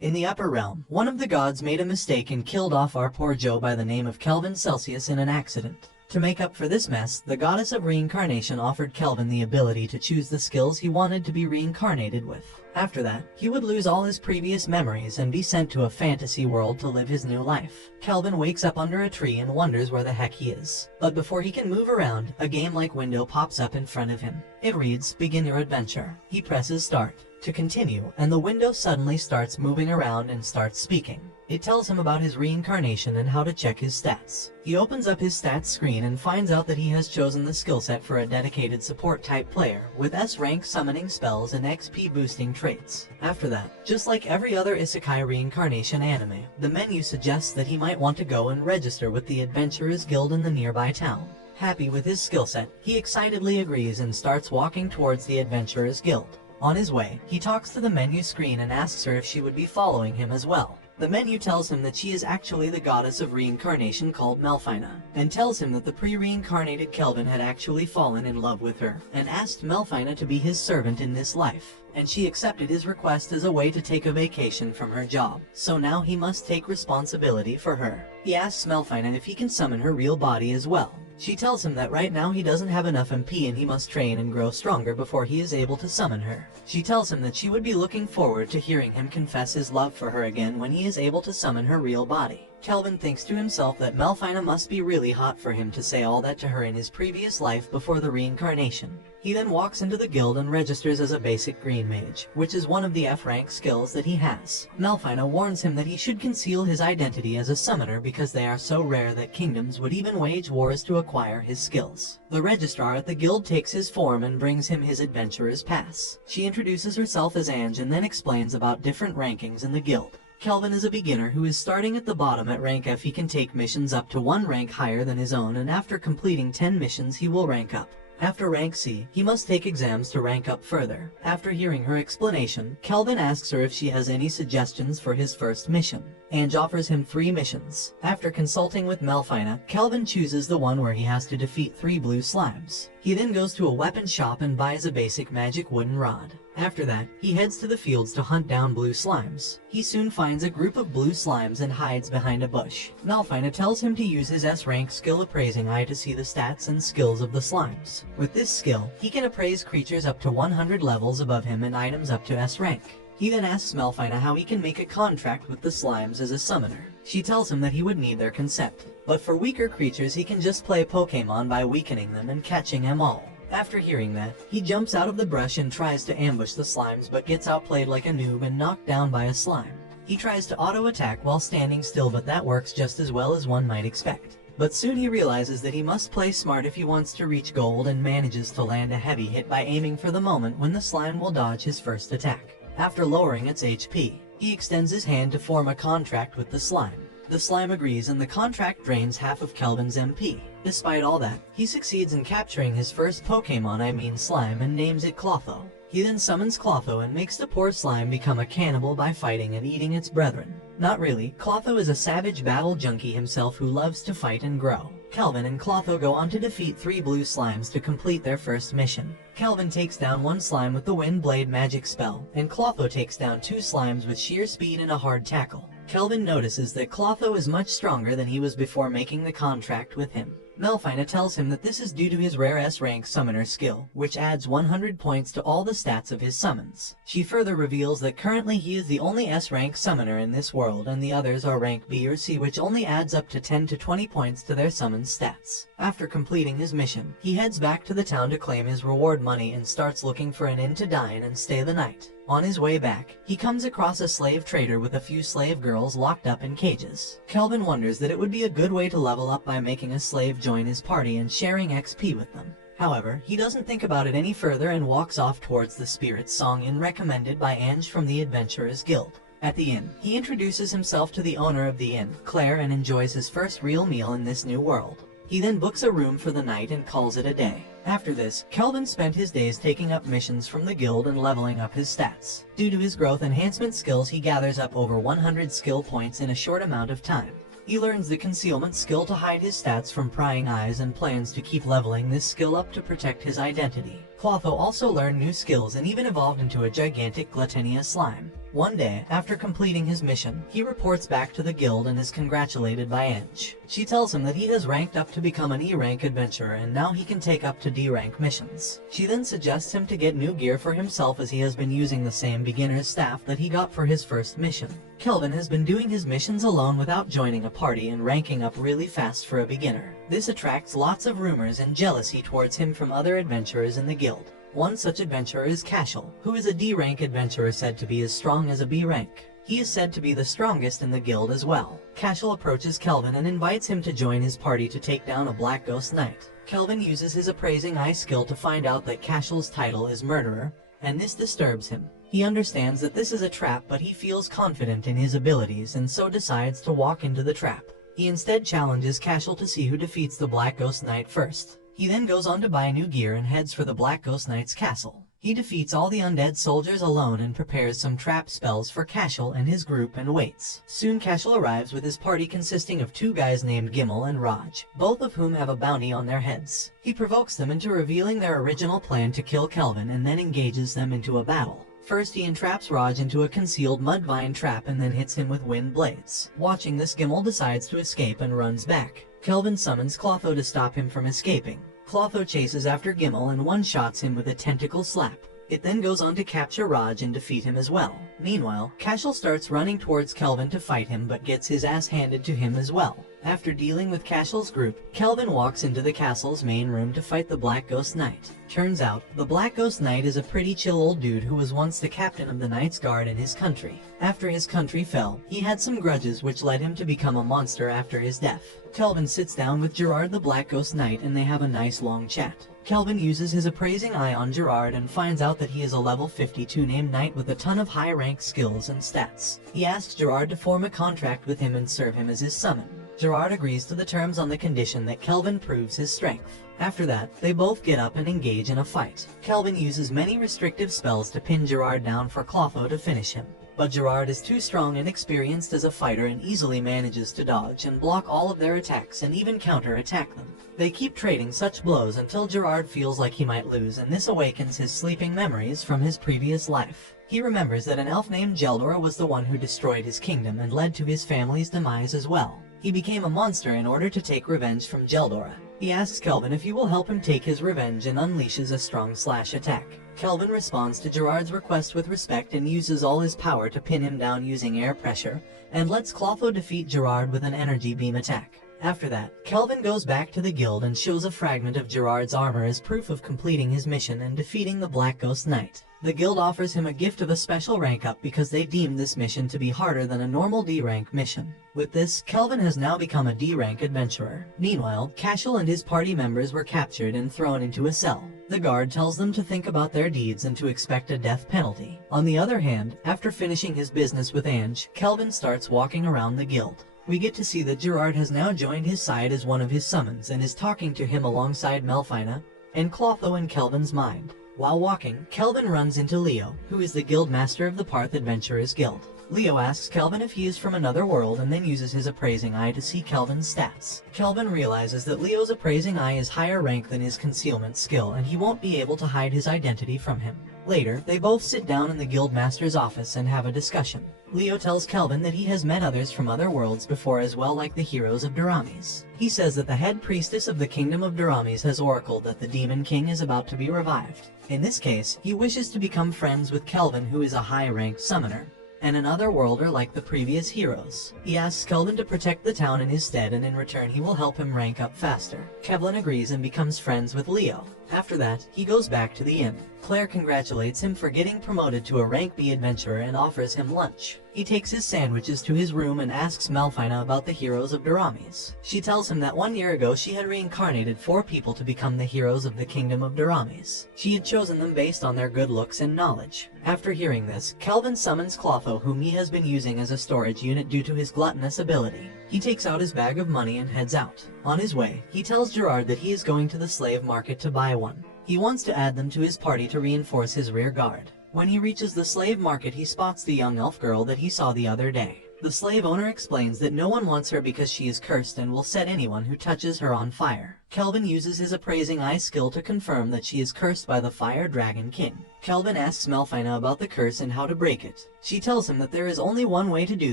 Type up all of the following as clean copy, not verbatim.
In the upper realm, one of the gods made a mistake and killed off our poor Joe by the name of Kelvin Celsius in an accident. To make up for this mess, the goddess of reincarnation offered Kelvin the ability to choose the skills he wanted to be reincarnated with. After that, he would lose all his previous memories and be sent to a fantasy world to live his new life. Kelvin wakes up under a tree and wonders where the heck he is. But before he can move around, a game-like window pops up in front of him. It reads, "Begin your adventure." He presses start to continue, and the window suddenly starts moving around and starts speaking. It tells him about his reincarnation and how to check his stats. He opens up his stats screen and finds out that he has chosen the skill set for a dedicated support type player with S-rank summoning spells and XP boosting traits. After that, just like every other isekai reincarnation anime, the menu suggests that he might want to go and register with the Adventurers Guild in the nearby town. Happy with his skill set, he excitedly agrees and starts walking towards the Adventurers Guild. On his way, he talks to the menu screen and asks her if she would be following him as well. The menu tells him that she is actually the goddess of reincarnation called Melfina, and tells him that the pre-reincarnated Kelvin had actually fallen in love with her, and asked Melfina to be his servant in this life. And she accepted his request as a way to take a vacation from her job, so now he must take responsibility for her. He asks Melfina if he can summon her real body as well. She tells him that right now he doesn't have enough MP and he must train and grow stronger before he is able to summon her. She tells him that she would be looking forward to hearing him confess his love for her again when he is able to summon her real body. Kelvin thinks to himself that Melfina must be really hot for him to say all that to her in his previous life before the reincarnation. He then walks into the guild and registers as a basic green mage, which is one of the F-rank skills that he has. Melfina warns him that he should conceal his identity as a summoner because they are so rare that kingdoms would even wage wars to acquire his skills. The registrar at the guild takes his form and brings him his adventurer's pass. She introduces herself as Ange and then explains about different rankings in the guild. Kelvin is a beginner who is starting at the bottom at rank F. He can take missions up to 1 rank higher than his own, and after completing 10 missions he will rank up. After rank C, he must take exams to rank up further. After hearing her explanation, Kelvin asks her if she has any suggestions for his first mission. Ange offers him 3 missions. After consulting with Melfina, Kelvin chooses the one where he has to defeat 3 blue slimes. He then goes to a weapon shop and buys a basic magic wooden rod. After that, he heads to the fields to hunt down blue slimes. He soon finds a group of blue slimes and hides behind a bush. Melfina tells him to use his S-rank skill appraising eye to see the stats and skills of the slimes. With this skill, he can appraise creatures up to 100 levels above him and items up to S-rank. He then asks Melfina how he can make a contract with the slimes as a summoner. She tells him that he would need their consent. But for weaker creatures he can just play Pokemon by weakening them and catching them all. After hearing that, he jumps out of the brush and tries to ambush the slimes but gets outplayed like a noob and knocked down by a slime. He tries to auto-attack while standing still, but that works just as well as one might expect. But soon he realizes that he must play smart if he wants to reach gold and manages to land a heavy hit by aiming for the moment when the slime will dodge his first attack. After lowering its HP, he extends his hand to form a contract with the slime. The slime agrees and the contract drains half of Kelvin's MP. Despite all that, he succeeds in capturing his first Pokemon, slime, and names it Clotho. He then summons Clotho and makes the poor slime become a cannibal by fighting and eating its brethren. Not really, Clotho is a savage battle junkie himself who loves to fight and grow. Kelvin and Clotho go on to defeat 3 blue slimes to complete their first mission. Kelvin takes down 1 slime with the Wind Blade magic spell, and Clotho takes down 2 slimes with sheer speed and a hard tackle. Kelvin notices that Clotho is much stronger than he was before making the contract with him. Melfina tells him that this is due to his rare S-rank summoner skill, which adds 100 points to all the stats of his summons. She further reveals that currently he is the only S-rank summoner in this world and the others are rank B or C, which only adds up to 10 to 20 points to their summon stats. After completing his mission, he heads back to the town to claim his reward money and starts looking for an inn to dine and stay the night. On his way back, he comes across a slave trader with a few slave girls locked up in cages. Kelvin wonders that it would be a good way to level up by making a slave join his party and sharing XP with them. However, he doesn't think about it any further and walks off towards the Spirit Song Inn recommended by Ange from the Adventurers Guild. At the inn, he introduces himself to the owner of the inn, Claire, and enjoys his first real meal in this new world. He then books a room for the night and calls it a day. After this, Kelvin spent his days taking up missions from the guild and leveling up his stats. Due to his growth enhancement skills, he gathers up over 100 skill points in a short amount of time. He learns the concealment skill to hide his stats from prying eyes and plans to keep leveling this skill up to protect his identity. Clotho also learned new skills and even evolved into a gigantic Gluttenia slime. One day, after completing his mission, he reports back to the guild and is congratulated by Ange. She tells him that he has ranked up to become an E-rank adventurer and now he can take up to D-rank missions. She then suggests him to get new gear for himself as he has been using the same beginner's staff that he got for his first mission. Kelvin has been doing his missions alone without joining a party and ranking up really fast for a beginner. This attracts lots of rumors and jealousy towards him from other adventurers in the guild. One such adventurer is Cashel, who is a D-rank adventurer said to be as strong as a B rank. He is said to be the strongest in the guild as well. Cashel approaches Kelvin and invites him to join his party to take down a Black Ghost Knight. Kelvin uses his appraising eye skill to find out that Cashel's title is Murderer, and this disturbs him. He understands that this is a trap, but he feels confident in his abilities and so decides to walk into the trap. He instead challenges Cashel to see who defeats the Black Ghost Knight first. He then goes on to buy new gear and heads for the Black Ghost Knight's castle. He defeats all the undead soldiers alone and prepares some trap spells for Cashel and his group and waits. Soon Cashel arrives with his party consisting of 2 guys named Gimel and Raj, both of whom have a bounty on their heads. He provokes them into revealing their original plan to kill Kelvin and then engages them into a battle. First he entraps Raj into a concealed mudvine trap and then hits him with wind blades. Watching this, Gimel decides to escape and runs back. Kelvin summons Clotho to stop him from escaping. Clotho chases after Gimel and one-shots him with a tentacle slap. It then goes on to capture Raj and defeat him as well. Meanwhile, Cashel starts running towards Kelvin to fight him but gets his ass handed to him as well. After dealing with Cashel's group, Kelvin walks into the castle's main room to fight the Black Ghost Knight. Turns out, the Black Ghost Knight is a pretty chill old dude who was once the captain of the Knight's Guard in his country. After his country fell, he had some grudges which led him to become a monster after his death. Kelvin sits down with Gerard the Black Ghost Knight and they have a nice long chat. Kelvin uses his appraising eye on Gerard and finds out that he is a level 52 named Knight with a ton of high rank skills and stats. He asks Gerard to form a contract with him and serve him as his summon. Gerard agrees to the terms on the condition that Kelvin proves his strength. After that, they both get up and engage in a fight. Kelvin uses many restrictive spells to pin Gerard down for Clotho to finish him. But Gerard is too strong and experienced as a fighter and easily manages to dodge and block all of their attacks and even counter-attack them. They keep trading such blows until Gerard feels like he might lose, and this awakens his sleeping memories from his previous life. He remembers that an elf named Geldora was the one who destroyed his kingdom and led to his family's demise as well. He became a monster in order to take revenge from Geldora. He asks Kelvin if he will help him take his revenge and unleashes a strong slash attack. Kelvin responds to Gerard's request with respect and uses all his power to pin him down using air pressure, and lets Clotho defeat Gerard with an energy beam attack. After that, Kelvin goes back to the guild and shows a fragment of Gerard's armor as proof of completing his mission and defeating the Black Ghost Knight. The guild offers him a gift of a special rank up because they deemed this mission to be harder than a normal D-rank mission. With this, Kelvin has now become a D-rank adventurer. Meanwhile, Cashel and his party members were captured and thrown into a cell. The guard tells them to think about their deeds and to expect a death penalty. On the other hand, after finishing his business with Ange, Kelvin starts walking around the guild. We get to see that Gerard has now joined his side as one of his summons and is talking to him alongside Melfina and Clotho in Kelvin's mind. While walking, Kelvin runs into Leo, who is the guild master of the Parth Adventurers Guild. Leo asks Kelvin if he is from another world and then uses his appraising eye to see Kelvin's stats. Kelvin realizes that Leo's appraising eye is higher rank than his concealment skill and he won't be able to hide his identity from him. Later, they both sit down in the guild master's office and have a discussion. Leo tells Kelvin that he has met others from other worlds before as well, like the heroes of Durames. He says that the head priestess of the kingdom of Durames has oracled that the demon king is about to be revived. In this case, he wishes to become friends with Kelvin, who is a high-ranked summoner and an otherworlder like the previous heroes. He asks Kelvin to protect the town in his stead and in return he will help him rank up faster. Kelvin agrees and becomes friends with Leo. After that, he goes back to the inn. Claire congratulates him for getting promoted to a rank B adventurer and offers him lunch. He takes his sandwiches to his room and asks Melfina about the heroes of Durames. She tells him that 1 year ago she had reincarnated 4 people to become the heroes of the kingdom of Durames. She had chosen them based on their good looks and knowledge. After hearing this, Kelvin summons Clotho, whom he has been using as a storage unit due to his gluttonous ability. He takes out his bag of money and heads out. On his way, he tells Gerard that he is going to the slave market to buy one. He wants to add them to his party to reinforce his rear guard. When he reaches the slave market, he spots the young elf girl that he saw the other day. The slave owner explains that no one wants her because she is cursed and will set anyone who touches her on fire. Kelvin uses his appraising eye skill to confirm that she is cursed by the Fire Dragon King. Kelvin asks Melfina about the curse and how to break it. She tells him that there is only one way to do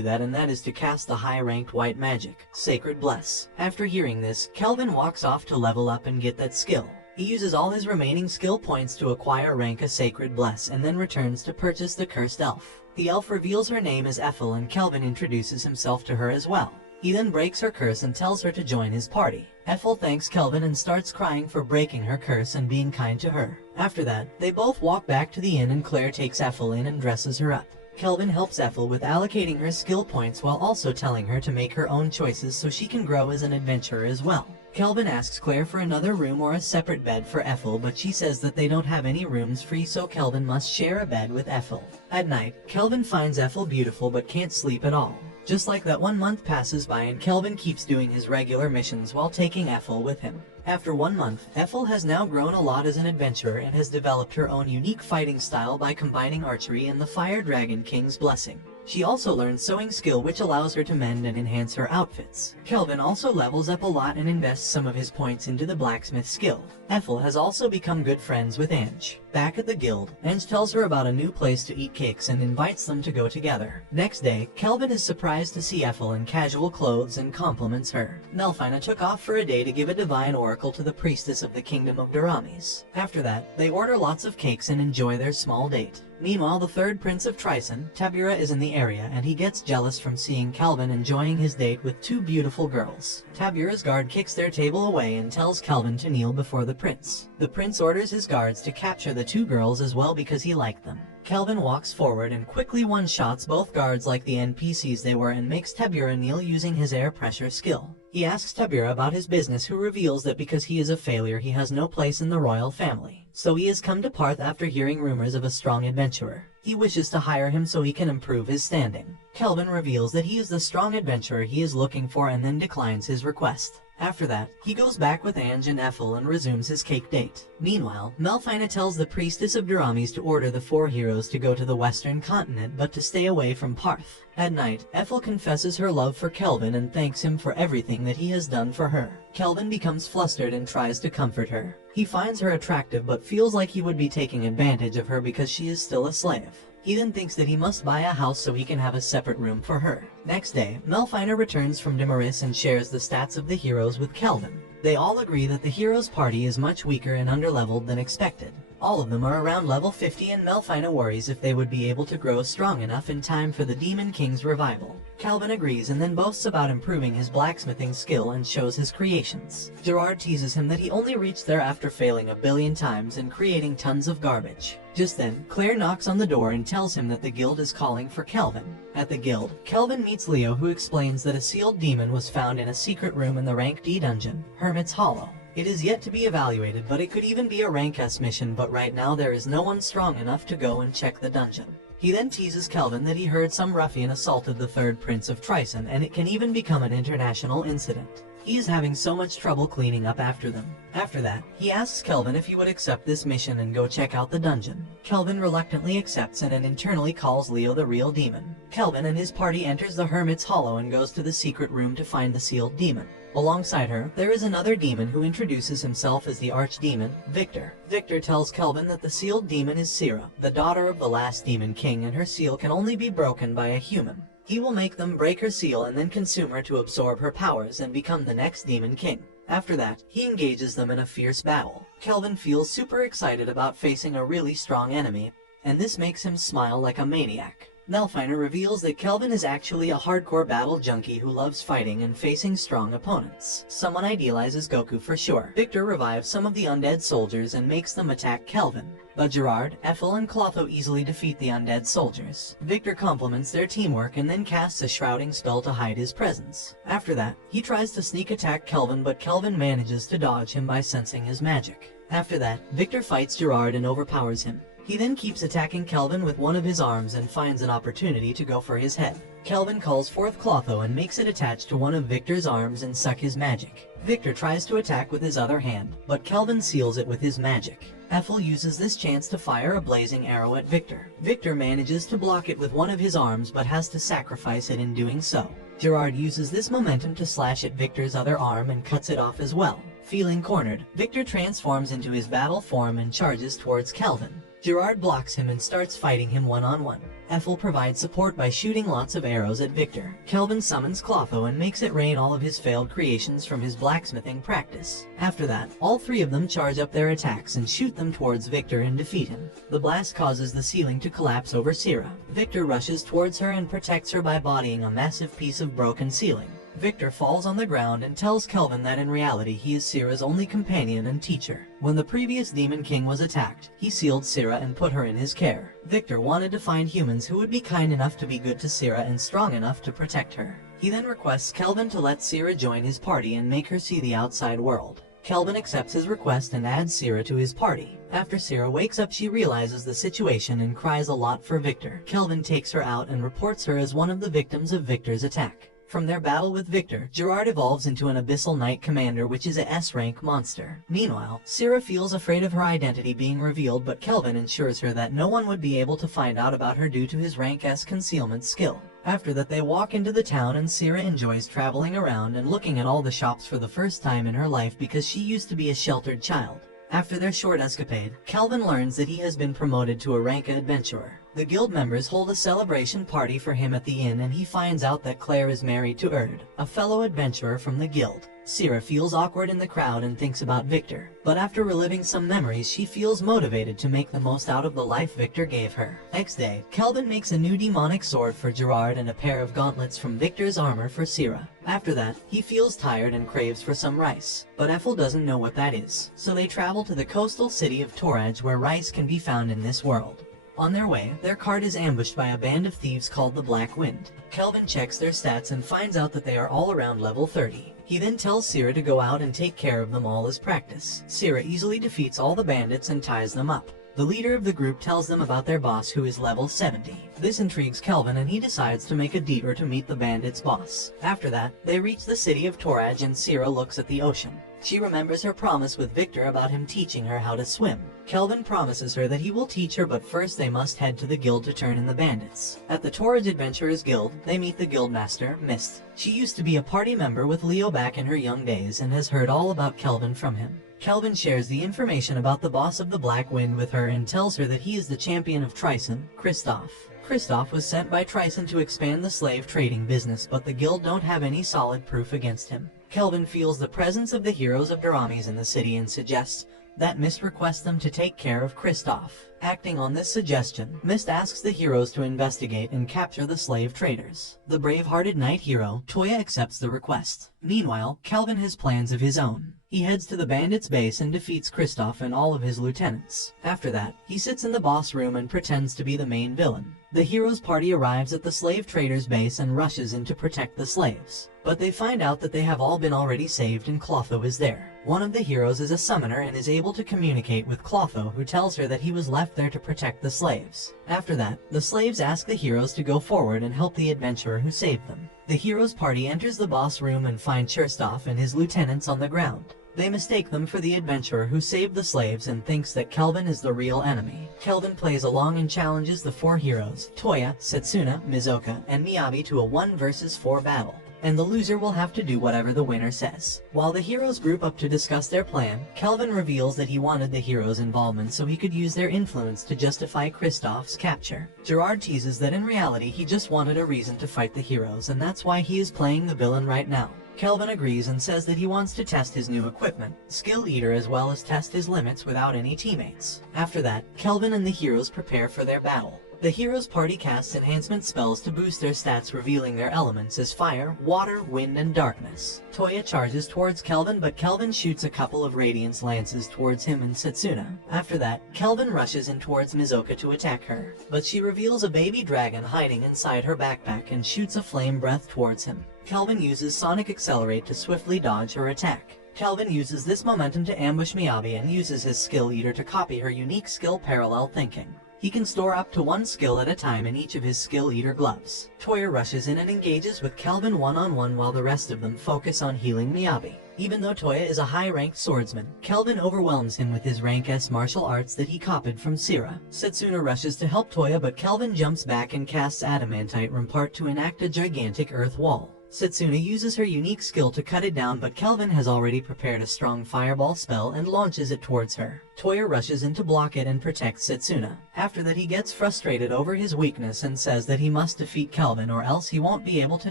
that, and that is to cast the high-ranked white magic, Sacred Bless. After hearing this, Kelvin walks off to level up and get that skill. He uses all his remaining skill points to acquire rank a Sacred Bless and then returns to purchase the Cursed Elf. The elf reveals her name as Ethel and Kelvin introduces himself to her as well. He then breaks her curse and tells her to join his party. Ethel thanks Kelvin and starts crying for breaking her curse and being kind to her. After that, they both walk back to the inn and Claire takes Ethel in and dresses her up. Kelvin helps Ethel with allocating her skill points while also telling her to make her own choices so she can grow as an adventurer as well. Kelvin asks Claire for another room or a separate bed for Ethel, but she says that they don't have any rooms free, so Kelvin must share a bed with Ethel. At night, Kelvin finds Ethel beautiful but can't sleep at all. Just like that, 1 month passes by and Kelvin keeps doing his regular missions while taking Ethel with him. After 1 month, Ethel has now grown a lot as an adventurer and has developed her own unique fighting style by combining archery and the Fire Dragon King's blessing. She also learns sewing skill, which allows her to mend and enhance her outfits. Kelvin also levels up a lot and invests some of his points into the blacksmith skill. Ethel has also become good friends with Ange. Back at the guild, Ange tells her about a new place to eat cakes and invites them to go together. Next day, Kelvin is surprised to see Ethel in casual clothes and compliments her. Melfina took off for a day to give a divine oracle to the priestess of the kingdom of Duramis. After that, they order lots of cakes and enjoy their small date. Meanwhile, the third prince of Trison, Tabura, is in the area and he gets jealous from seeing Kelvin enjoying his date with 2 beautiful girls. Tabura's guard kicks their table away and tells Kelvin to kneel before the prince. The prince orders his guards to capture the 2 girls as well because he liked them. Kelvin walks forward and quickly one-shots both guards like the NPCs they were and makes Tabura kneel using his air pressure skill. He asks Tabura about his business, who reveals that because he is a failure he has no place in the royal family. So he has come to Parth after hearing rumors of a strong adventurer. He wishes to hire him so he can improve his standing. Kelvin reveals that he is the strong adventurer he is looking for and then declines his request. After that, he goes back with Ange and Ethel and resumes his cake date. Meanwhile, Melfina tells the priestess of Duramis to order the 4 heroes to go to the western continent but to stay away from Parth. At night, Ethel confesses her love for Kelvin and thanks him for everything that he has done for her. Kelvin becomes flustered and tries to comfort her. He finds her attractive but feels like he would be taking advantage of her because she is still a slave. He then thinks that he must buy a house so he can have a separate room for her. Next day, Melfina returns from Demaris and shares the stats of the heroes with Kelvin. They all agree that the heroes' party is much weaker and underleveled than expected. All of them are around level 50 and Melfina worries if they would be able to grow strong enough in time for the Demon King's revival. Kelvin agrees and then boasts about improving his blacksmithing skill and shows his creations. Gerard teases him that he only reached there after failing 1 billion times and creating tons of garbage. Just then, Claire knocks on the door and tells him that the guild is calling for Kelvin. At the guild, Kelvin meets Leo, who explains that a sealed demon was found in a secret room in the rank D dungeon, Hermit's Hollow. It is yet to be evaluated, but it could even be a rank S mission, but right now there is no one strong enough to go and check the dungeon. He then teases Kelvin that he heard some ruffian assaulted the 3rd prince of Trison and it can even become an international incident. He is having so much trouble cleaning up after them. After that, he asks Kelvin if he would accept this mission and go check out the dungeon. Kelvin reluctantly accepts and internally calls Leo the real demon. Kelvin and his party enters the Hermit's Hollow and goes to the secret room to find the sealed demon. Alongside her, there is another demon who introduces himself as the archdemon, Victor. Victor tells Kelvin that the sealed demon is Sira, the daughter of the last demon king, and her seal can only be broken by a human. He will make them break her seal and then consume her to absorb her powers and become the next demon king. After that, he engages them in a fierce battle. Kelvin feels super excited about facing a really strong enemy, and this makes him smile like a maniac. Melfina reveals that Kelvin is actually a hardcore battle junkie who loves fighting and facing strong opponents. Someone idealizes Goku for sure. Victor revives some of the undead soldiers and makes them attack Kelvin. But Gerard, Ethel, and Clotho easily defeat the undead soldiers. Victor compliments their teamwork and then casts a shrouding spell to hide his presence. After that, he tries to sneak attack Kelvin, but Kelvin manages to dodge him by sensing his magic. After that, Victor fights Gerard and overpowers him. He then keeps attacking Kelvin with one of his arms and finds an opportunity to go for his head. Kelvin calls forth Clotho and makes it attach to one of Victor's arms and suck his magic. Victor tries to attack with his other hand, but Kelvin seals it with his magic. Ethel uses this chance to fire a blazing arrow at Victor. Victor manages to block it with one of his arms but has to sacrifice it in doing so. Gerard uses this momentum to slash at Victor's other arm and cuts it off as well. Feeling cornered, Victor transforms into his battle form and charges towards Kelvin. Gerard blocks him and starts fighting him one-on-one. Ethel provides support by shooting lots of arrows at Victor. Kelvin summons Clotho and makes it rain all of his failed creations from his blacksmithing practice. After that, all three of them charge up their attacks and shoot them towards Victor and defeat him. The blast causes the ceiling to collapse over Syrah. Victor rushes towards her and protects her by bodying a massive piece of broken ceiling. Victor falls on the ground and tells Kelvin that in reality he is Syrah's only companion and teacher. When the previous Demon King was attacked, he sealed Syrah and put her in his care. Victor wanted to find humans who would be kind enough to be good to Syrah and strong enough to protect her. He then requests Kelvin to let Syrah join his party and make her see the outside world. Kelvin accepts his request and adds Syrah to his party. After Syrah wakes up, she realizes the situation and cries a lot for Victor. Kelvin takes her out and reports her as one of the victims of Victor's attack. From their battle with Victor, Gerard evolves into an Abyssal Knight Commander, which is a S-rank monster. Meanwhile, Syrah feels afraid of her identity being revealed, but Kelvin ensures her that no one would be able to find out about her due to his rank S concealment skill. After that, they walk into the town and Syrah enjoys traveling around and looking at all the shops for the first time in her life because she used to be a sheltered child. After their short escapade, Kelvin learns that he has been promoted to a rank adventurer. The guild members hold a celebration party for him at the inn and he finds out that Claire is married to Erd, a fellow adventurer from the guild. Syrah feels awkward in the crowd and thinks about Victor, but after reliving some memories she feels motivated to make the most out of the life Victor gave her. Next day, Kelvin makes a new demonic sword for Gerard and a pair of gauntlets from Victor's armor for Syrah. After that, he feels tired and craves for some rice, but Ethel doesn't know what that is, so they travel to the coastal city of Toraj where rice can be found in this world. On their way, their cart is ambushed by a band of thieves called the Black Wind. Kelvin checks their stats and finds out that they are all around level 30. He then tells Syrah to go out and take care of them all as practice. Syrah easily defeats all the bandits and ties them up. The leader of the group tells them about their boss, who is level 70. This intrigues Kelvin and he decides to make a detour to meet the bandits' boss. After that, they reach the city of Toraj and Syrah looks at the ocean. She remembers her promise with Victor about him teaching her how to swim. Kelvin promises her that he will teach her, but first they must head to the guild to turn in the bandits. At the Toraj Adventurers Guild, they meet the guildmaster, Mist. She used to be a party member with Leo back in her young days and has heard all about Kelvin from him. Kelvin shares the information about the boss of the Black Wind with her and tells her that he is the champion of Tryson, Kristoff. Kristoff was sent by Tryson to expand the slave trading business, but the guild don't have any solid proof against him. Kelvin feels the presence of the heroes of Daramis in the city and suggests that Mist requests them to take care of Kristoff. Acting on this suggestion, Mist asks the heroes to investigate and capture the slave traders. The brave-hearted knight hero, Toya, accepts the request. Meanwhile, Kelvin has plans of his own. He heads to the bandits' base and defeats Kristoff and all of his lieutenants. After that, he sits in the boss room and pretends to be the main villain. The heroes' party arrives at the slave traders' base and rushes in to protect the slaves. But they find out that they have all been already saved and Clotho is there. One of the heroes is a summoner and is able to communicate with Clotho, who tells her that he was left there to protect the slaves. After that, the slaves ask the heroes to go forward and help the adventurer who saved them. The heroes' party enters the boss room and find Cherstov and his lieutenants on the ground. They mistake them for the adventurer who saved the slaves and thinks that Kelvin is the real enemy. Kelvin plays along and challenges the four heroes, Toya, Setsuna, Mizoka, and Miyabi, to a 1 versus 4 battle, and the loser will have to do whatever the winner says. While the heroes group up to discuss their plan, Kelvin reveals that he wanted the heroes' involvement so he could use their influence to justify Kristoff's capture. Gerard teases that in reality he just wanted a reason to fight the heroes, and that's why he is playing the villain right now. Kelvin agrees and says that he wants to test his new equipment, Skill Eater, as well as test his limits without any teammates. After that, Kelvin and the heroes prepare for their battle. The heroes' party casts enhancement spells to boost their stats, revealing their elements as fire, water, wind, and darkness. Toya charges towards Kelvin, but Kelvin shoots a couple of Radiance lances towards him and Setsuna. After that, Kelvin rushes in towards Mizoka to attack her, but she reveals a baby dragon hiding inside her backpack and shoots a flame breath towards him. Kelvin uses Sonic Accelerate to swiftly dodge her attack. Kelvin uses this momentum to ambush Miyabi and uses his Skill Eater to copy her unique skill Parallel Thinking. He can store up to one skill at a time in each of his skill eater gloves. Toya rushes in and engages with Kelvin one-on-one while the rest of them focus on healing Miyabi. Even though Toya is a high-ranked swordsman, Kelvin overwhelms him with his rank S martial arts that he copied from Sira. Setsuna rushes to help Toya, but Kelvin jumps back and casts Adamantite Rampart to enact a gigantic earth wall. Setsuna uses her unique skill to cut it down, but Kelvin has already prepared a strong fireball spell and launches it towards her. Toya rushes in to block it and protect Setsuna. After that, he gets frustrated over his weakness and says that he must defeat Kelvin or else he won't be able to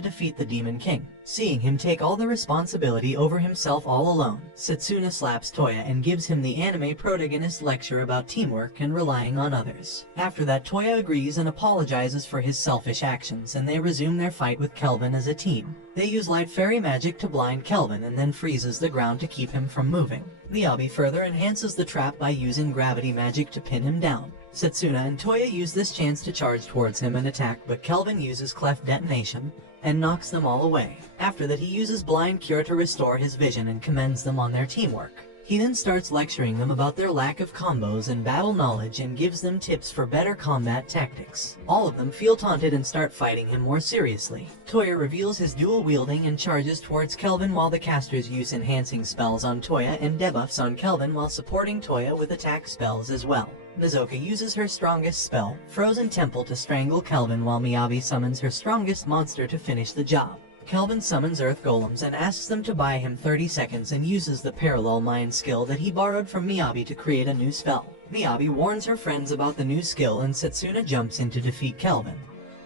defeat the Demon King. Seeing him take all the responsibility over himself all alone, Setsuna slaps Toya and gives him the anime protagonist lecture about teamwork and relying on others. After that, Toya agrees and apologizes for his selfish actions, and they resume their fight with Kelvin as a team. They use light fairy magic to blind Kelvin and then freezes the ground to keep him from moving. Miyabi further enhances the trap by using gravity magic to pin him down. Setsuna and Toya use this chance to charge towards him and attack, but Kelvin uses Cleft Detonation and knocks them all away. After that, he uses Blind Cure to restore his vision and commends them on their teamwork. He then starts lecturing them about their lack of combos and battle knowledge and gives them tips for better combat tactics. All of them feel taunted and start fighting him more seriously. Toya reveals his dual wielding and charges towards Kelvin while the casters use enhancing spells on Toya and debuffs on Kelvin while supporting Toya with attack spells as well. Mizoka uses her strongest spell, Frozen Temple, to strangle Kelvin while Miyabi summons her strongest monster to finish the job. Kelvin summons Earth Golems and asks them to buy him 30 seconds and uses the Parallel Mind skill that he borrowed from Miyabi to create a new spell. Miyabi warns her friends about the new skill and Setsuna jumps in to defeat Kelvin.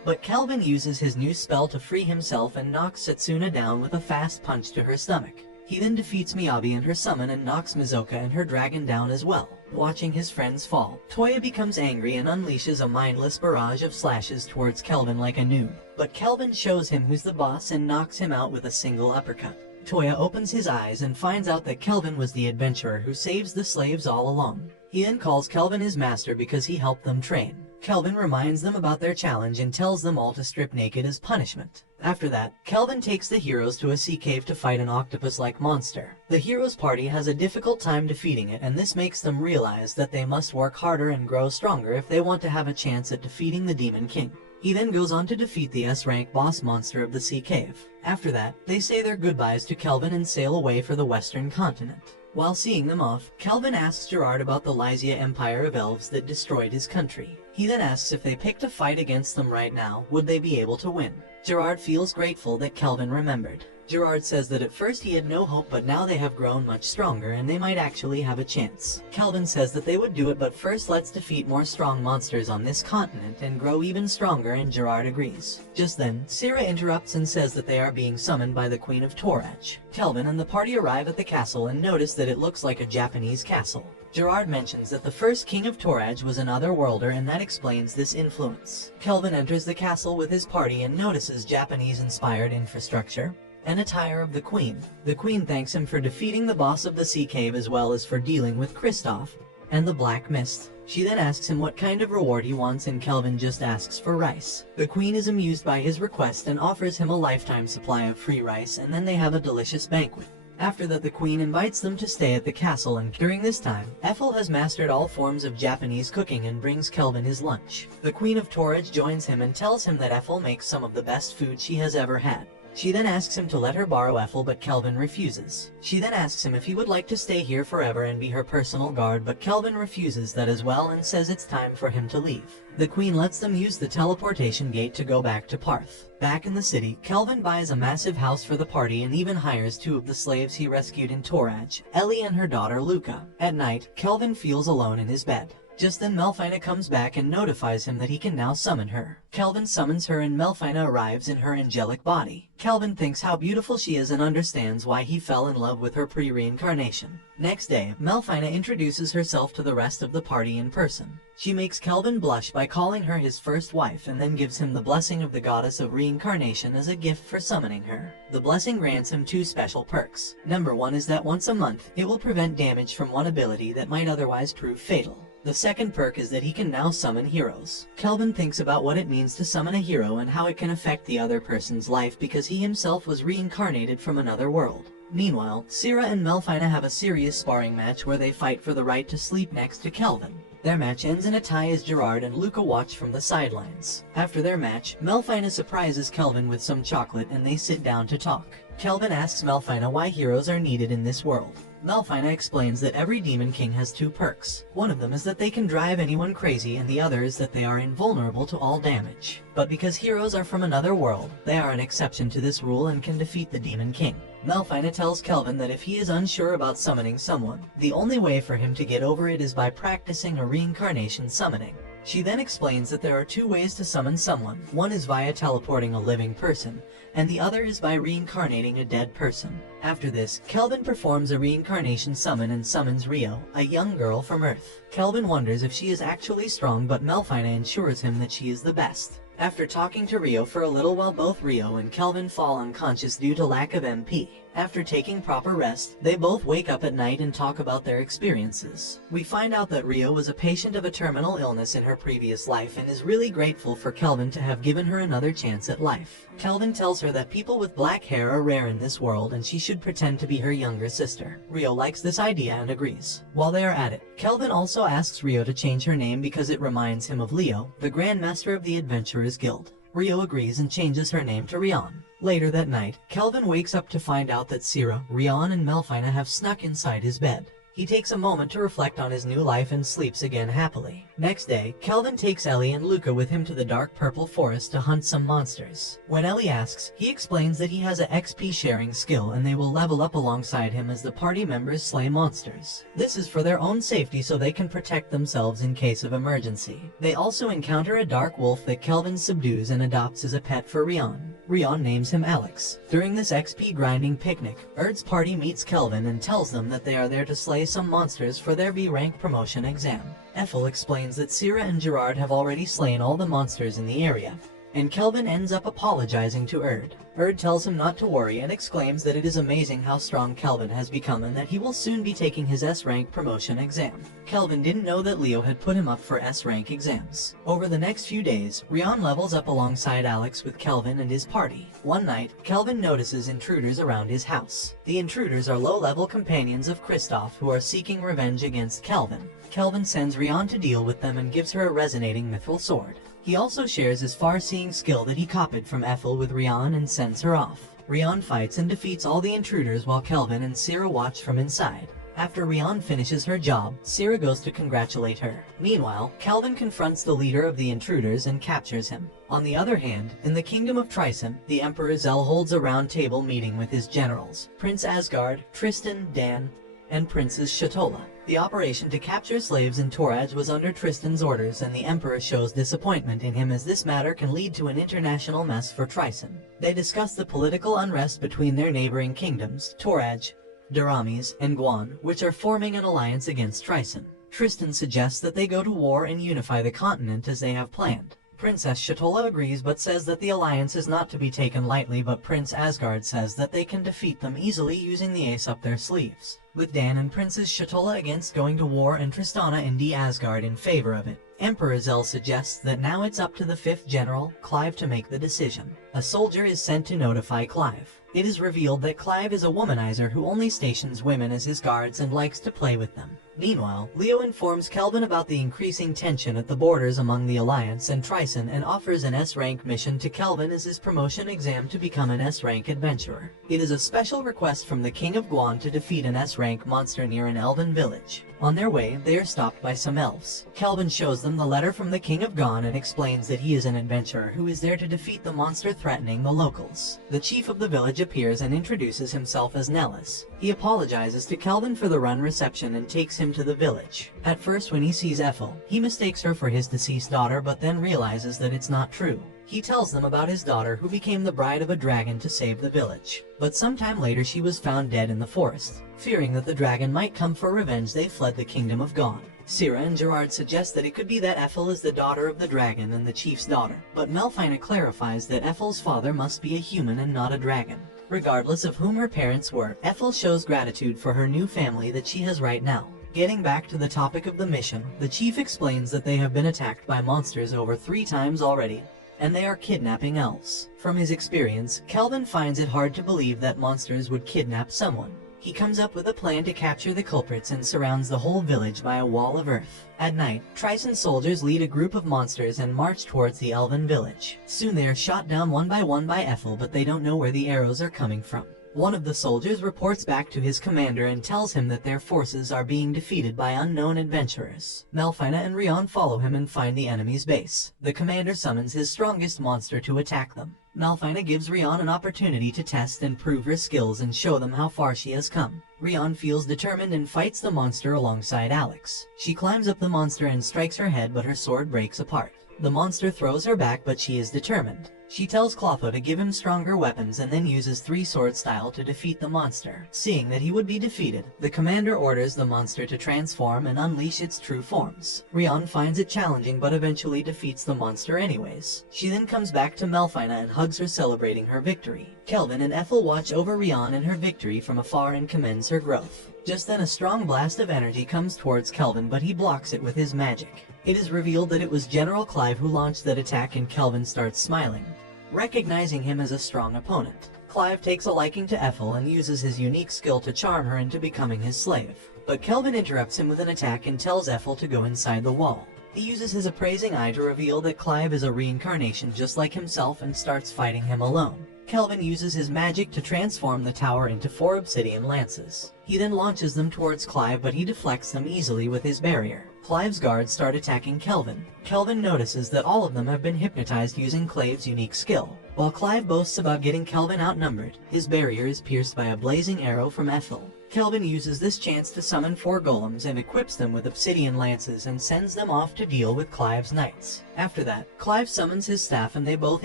But Kelvin uses his new spell to free himself and knocks Setsuna down with a fast punch to her stomach. He then defeats Miyabi and her summon and knocks Mizoka and her dragon down as well. Watching his friends fall, Toya becomes angry and unleashes a mindless barrage of slashes towards Kelvin like a noob. But Kelvin shows him who's the boss and knocks him out with a single uppercut. Toya opens his eyes and finds out that Kelvin was the adventurer who saves the slaves all along. He then calls Kelvin his master because he helped them train. Kelvin reminds them about their challenge and tells them all to strip naked as punishment. After that, Kelvin takes the heroes to a sea cave to fight an octopus-like monster. The heroes' party has a difficult time defeating it, and this makes them realize that they must work harder and grow stronger if they want to have a chance at defeating the Demon King. He then goes on to defeat the S-rank boss monster of the sea cave. After that, they say their goodbyes to Kelvin and sail away for the western continent. While seeing them off, Kelvin asks Gerard about the Lysia Empire of Elves that destroyed his country. He then asks if they picked a fight against them right now, would they be able to win? Gerard feels grateful that Kelvin remembered. Gerard says that at first he had no hope, but now they have grown much stronger and they might actually have a chance. Kelvin says that they would do it, but first let's defeat more strong monsters on this continent and grow even stronger, and Gerard agrees. Just then, Sira interrupts and says that they are being summoned by the Queen of Torach. Kelvin and the party arrive at the castle and notice that it looks like a Japanese castle. Gerard mentions that the first king of Torach was an otherworlder, and that explains this influence. Kelvin enters the castle with his party and notices Japanese-inspired infrastructure and attire of the Queen. The Queen thanks him for defeating the boss of the sea cave as well as for dealing with Kristoff and the Black Mist. She then asks him what kind of reward he wants, and Kelvin just asks for rice. The Queen is amused by his request and offers him a lifetime supply of free rice, and then they have a delicious banquet. After that, the Queen invites them to stay at the castle, and during this time, Ethel has mastered all forms of Japanese cooking and brings Kelvin his lunch. The Queen of Torach joins him and tells him that Ethel makes some of the best food she has ever had. She then asks him to let her borrow Ethel, but Kelvin refuses. She then asks him if he would like to stay here forever and be her personal guard, but Kelvin refuses that as well and says it's time for him to leave. The Queen lets them use the teleportation gate to go back to Parth. Back in the city, Kelvin buys a massive house for the party and even hires 2 of the slaves he rescued in Torach, Ellie and her daughter Luca. At night, Kelvin feels alone in his bed. Just then Melfina comes back and notifies him that he can now summon her. Kelvin summons her and Melfina arrives in her angelic body. Kelvin thinks how beautiful she is and understands why he fell in love with her pre-reincarnation. Next day, Melfina introduces herself to the rest of the party in person. She makes Kelvin blush by calling her his first wife and then gives him the blessing of the goddess of reincarnation as a gift for summoning her. The blessing grants him 2 special perks. Number 1 is that once a month, it will prevent damage from one ability that might otherwise prove fatal. The second perk is that he can now summon heroes. Kelvin thinks about what it means to summon a hero and how it can affect the other person's life because he himself was reincarnated from another world. Meanwhile, Syrah and Melfina have a serious sparring match where they fight for the right to sleep next to Kelvin. Their match ends in a tie as Gerard and Luca watch from the sidelines. After their match, Melfina surprises Kelvin with some chocolate and they sit down to talk. Kelvin asks Melfina why heroes are needed in this world. Melfina explains that every Demon King has two perks. One of them is that they can drive anyone crazy, and the other is that they are invulnerable to all damage. But because heroes are from another world, they are an exception to this rule and can defeat the Demon King. Melfina tells Kelvin that if he is unsure about summoning someone, the only way for him to get over it is by practicing a reincarnation summoning. She then explains that there are two ways to summon someone. One is via teleporting a living person, and the other is by reincarnating a dead person. After this, Kelvin performs a reincarnation summon and summons Rio, a young girl from Earth. Kelvin wonders if she is actually strong, but Melfina ensures him that she is the best. After talking to Rio for a little while, both Rio and Kelvin fall unconscious due to lack of MP. After taking proper rest, they both wake up at night and talk about their experiences. We find out that Rio was a patient of a terminal illness in her previous life and is really grateful for Kelvin to have given her another chance at life. Kelvin tells her that people with black hair are rare in this world and she should pretend to be her younger sister. Rio likes this idea and agrees. While they are at it, Kelvin also asks Rio to change her name because it reminds him of Leo, the Grand Master of the Adventurers Guild. Rio agrees and changes her name to Rion. Later that night, Kelvin wakes up to find out that Syrah, Rion, and Melfina have snuck inside his bed. He takes a moment to reflect on his new life and sleeps again happily. Next day, Kelvin takes Ellie and Luca with him to the dark purple forest to hunt some monsters. When Ellie asks, he explains that he has a XP sharing skill and they will level up alongside him as the party members slay monsters. This is for their own safety so they can protect themselves in case of emergency. They also encounter a dark wolf that Kelvin subdues and adopts as a pet for Rion. Rion names him Alex. During this XP grinding picnic, Erd's party meets Kelvin and tells them that they are there to slay some monsters for their B rank promotion exam. Ethel explains that Syrah and Gerard have already slain all the monsters in the area, and Kelvin ends up apologizing to Erd. Erd tells him not to worry and exclaims that it is amazing how strong Kelvin has become and that he will soon be taking his S-rank promotion exam. Kelvin didn't know that Leo had put him up for S-rank exams. Over the next few days, Rion levels up alongside Alex with Kelvin and his party. One night, Kelvin notices intruders around his house. The intruders are low-level companions of Kristoff who are seeking revenge against Kelvin. Kelvin sends Rion to deal with them and gives her a resonating mithril sword. He also shares his far-seeing skill that he copied from Ethel with Rion and sends her off. Rion fights and defeats all the intruders while Kelvin and Syrah watch from inside. After Rion finishes her job, Syrah goes to congratulate her. Meanwhile, Kelvin confronts the leader of the intruders and captures him. On the other hand, in the kingdom of Tryson, the Emperor Zell holds a round-table meeting with his generals, Prince Asgard, Tristan, Dan, and Princess Shatola. The operation to capture slaves in Toraj was under Tristan's orders, and the Emperor shows disappointment in him as this matter can lead to an international mess for Tryson. They discuss the political unrest between their neighboring kingdoms, Toraj, Daramis, and Guan, which are forming an alliance against Tryson. Tristan suggests that they go to war and unify the continent as they have planned. Princess Shatola agrees but says that the alliance is not to be taken lightly, but Prince Asgard says that they can defeat them easily using the ace up their sleeves. With Dan and Princess Shatola against going to war and Tristana and Asgard in favor of it, Emperor Zell suggests that now it's up to the 5th General, Clive, to make the decision. A soldier is sent to notify Clive. It is revealed that Clive is a womanizer who only stations women as his guards and likes to play with them. Meanwhile, Leo informs Kelvin about the increasing tension at the borders among the Alliance and Tryson and offers an S-rank mission to Kelvin as his promotion exam to become an S-rank adventurer. It is a special request from the King of Guan to defeat an S-rank monster near an elven village. On their way, they are stopped by some elves. Kelvin shows them the letter from the King of Guan and explains that he is an adventurer who is there to defeat the monster threatening the locals. The chief of the village appears and introduces himself as Nellis. He apologizes to Kelvin for the run reception and takes him to the village. At first, when he sees Ethel, he mistakes her for his deceased daughter but then realizes that it's not true. He tells them about his daughter who became the bride of a dragon to save the village. But sometime later she was found dead in the forest. Fearing that the dragon might come for revenge, they fled the kingdom of Gon. Syrah and Gerard suggest that it could be that Ethel is the daughter of the dragon and the chief's daughter, but Melfina clarifies that Ethel's father must be a human and not a dragon. Regardless of whom her parents were, Ethel shows gratitude for her new family that she has right now. Getting back to the topic of the mission, the chief explains that they have been attacked by monsters over 3 times already, and they are kidnapping elves. From his experience, Kelvin finds it hard to believe that monsters would kidnap someone. He comes up with a plan to capture the culprits and surrounds the whole village by a wall of earth. At night, Tryson soldiers lead a group of monsters and march towards the elven village. Soon they are shot down one by Ethel, but they don't know where the arrows are coming from. One of the soldiers reports back to his commander and tells him that their forces are being defeated by unknown adventurers. Malphina and Rion follow him and find the enemy's base. The commander summons his strongest monster to attack them. Malphina gives Rion an opportunity to test and prove her skills and show them how far she has come. Rion feels determined and fights the monster alongside Alex. She climbs up the monster and strikes her head, but her sword breaks apart. The monster throws her back, but she is determined. She tells Clotho to give him stronger weapons and then uses three-sword style to defeat the monster. Seeing that he would be defeated, the commander orders the monster to transform and unleash its true forms. Rion finds it challenging but eventually defeats the monster anyways. She then comes back to Malphina and hugs her, celebrating her victory. Kelvin and Ethel watch over Rion and her victory from afar and commends her growth. Just then a strong blast of energy comes towards Kelvin, but he blocks it with his magic. It is revealed that it was General Clive who launched that attack, and Kelvin starts smiling, recognizing him as a strong opponent. Clive takes a liking to Ethel and uses his unique skill to charm her into becoming his slave. But Kelvin interrupts him with an attack and tells Ethel to go inside the wall. He uses his appraising eye to reveal that Clive is a reincarnation just like himself and starts fighting him alone. Kelvin uses his magic to transform the tower into 4 obsidian lances. He then launches them towards Clive, but he deflects them easily with his barrier. Clive's guards start attacking Kelvin. Kelvin notices that all of them have been hypnotized using Clive's unique skill. While Clive boasts about getting Kelvin outnumbered, his barrier is pierced by a blazing arrow from Ethel. Kelvin uses this chance to summon 4 golems and equips them with obsidian lances and sends them off to deal with Clive's knights. After that, Clive summons his staff and they both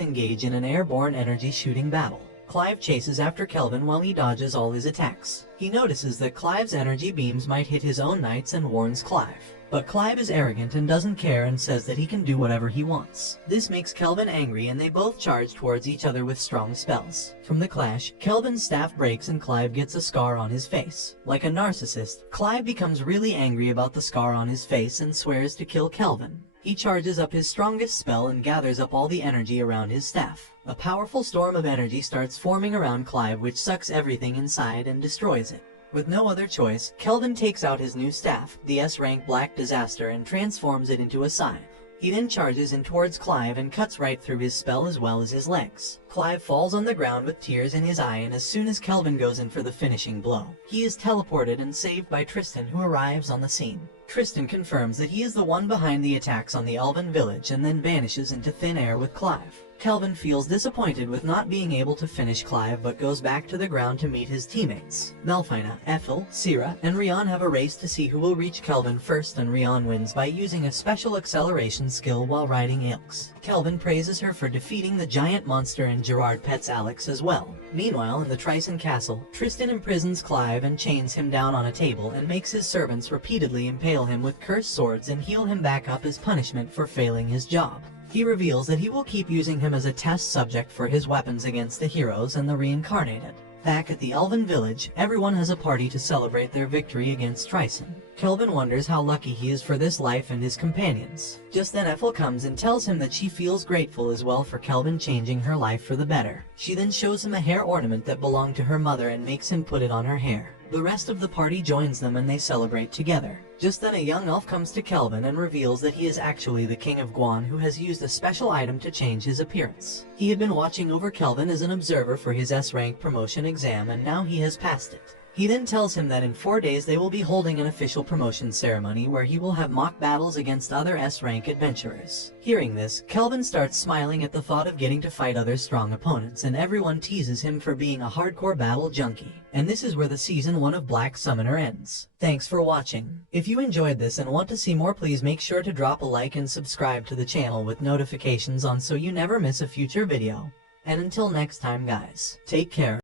engage in an airborne energy shooting battle. Clive chases after Kelvin while he dodges all his attacks. He notices that Clive's energy beams might hit his own knights and warns Clive. But Clive is arrogant and doesn't care and says that he can do whatever he wants. This makes Kelvin angry and they both charge towards each other with strong spells. From the clash, Kelvin's staff breaks and Clive gets a scar on his face. Like a narcissist, Clive becomes really angry about the scar on his face and swears to kill Kelvin. He charges up his strongest spell and gathers up all the energy around his staff. A powerful storm of energy starts forming around Clive, which sucks everything inside and destroys it. With no other choice, Kelvin takes out his new staff, the S-rank Black Disaster, and transforms it into a scythe. He then charges in towards Clive and cuts right through his spell as well as his legs. Clive falls on the ground with tears in his eye, and as soon as Kelvin goes in for the finishing blow, he is teleported and saved by Tristan, who arrives on the scene. Tristan confirms that he is the one behind the attacks on the elven village and then vanishes into thin air with Clive. Kelvin feels disappointed with not being able to finish Clive, but goes back to the ground to meet his teammates. Malphina, Ethel, Syrah, and Rion have a race to see who will reach Kelvin first, and Rion wins by using a special acceleration skill while riding Ilks. Kelvin praises her for defeating the giant monster, and Gerard pets Alex as well. Meanwhile, in the Tryson castle, Tristan imprisons Clive and chains him down on a table and makes his servants repeatedly impale him with cursed swords and heal him back up as punishment for failing his job. He reveals that he will keep using him as a test subject for his weapons against the heroes and the reincarnated. Back at the elven village, everyone has a party to celebrate their victory against Tryson. Kelvin wonders how lucky he is for this life and his companions. Just then Ethel comes and tells him that she feels grateful as well for Kelvin changing her life for the better. She then shows him a hair ornament that belonged to her mother and makes him put it on her hair. The rest of the party joins them and they celebrate together. Just then a young elf comes to Kelvin and reveals that he is actually the King of Guan, who has used a special item to change his appearance. He had been watching over Kelvin as an observer for his S-rank promotion exam, and now he has passed it. He then tells him that in 4 days they will be holding an official promotion ceremony where he will have mock battles against other S-rank adventurers. Hearing this, Kelvin starts smiling at the thought of getting to fight other strong opponents, and everyone teases him for being a hardcore battle junkie. And this is where the Season 1 of Black Summoner ends. Thanks for watching. If you enjoyed this and want to see more, please make sure to drop a like and subscribe to the channel with notifications on so you never miss a future video. And until next time guys, take care.